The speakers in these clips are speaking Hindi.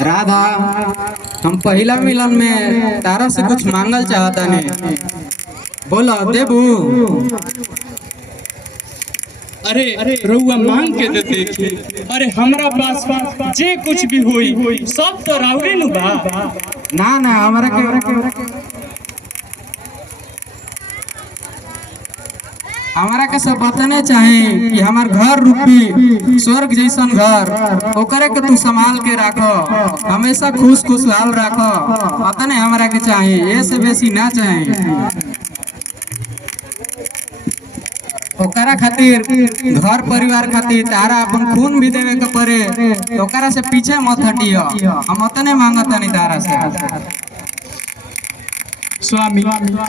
राधा, हम पहला मिलन में तारा से कुछ मांगल चाहता ने, बोला देबू। अरे रउआ मांग के दे देखी। अरे हमरा पास जे कुछ भी होई सब तो राउरे नु बा। ना ना हमारा के सब बताने चाहे कि हमार घर रूपी स्वर्ग जैसन घर ओकरे के तू संभाल के रखो, हमेशा खुश खुशहाल रखो। अतने हमारा के चाहे, ये से बेसी ना चाहे। ओकरा खातिर घर परिवार खातिर तारा अपन खून भी देवे के पड़े, ओकरा से पीछे मत हटियो। हम अतने मांगता नहीं तारा से। स्वामी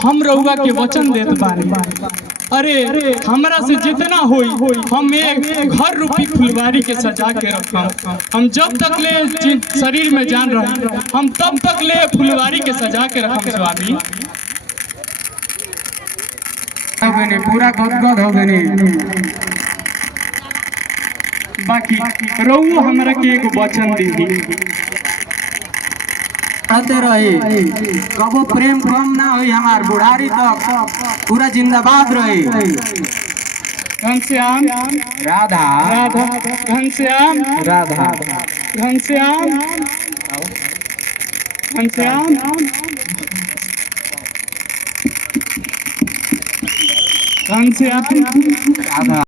हम रउआ के वचन देत बानी। अरे हमरा से जितना होई हम एक घर रूपी फुलवारी के सजा के रखम। हम जब तक ले शरीर में जान रहे हम तब तक ले फुलवारी के सजा के रखम स्वामी। पूरा गदगद हो गए। बाकी रउआ हमरा के एक वचन दी कहते रही कबो प्रेम कम ना हुई, हमार बुढ़ारी तक पूरा जिंदाबाद रही। घनश्याम राधा राधा घनश्याम राधा घनश्याम घनश्याम घनश्याम राधा।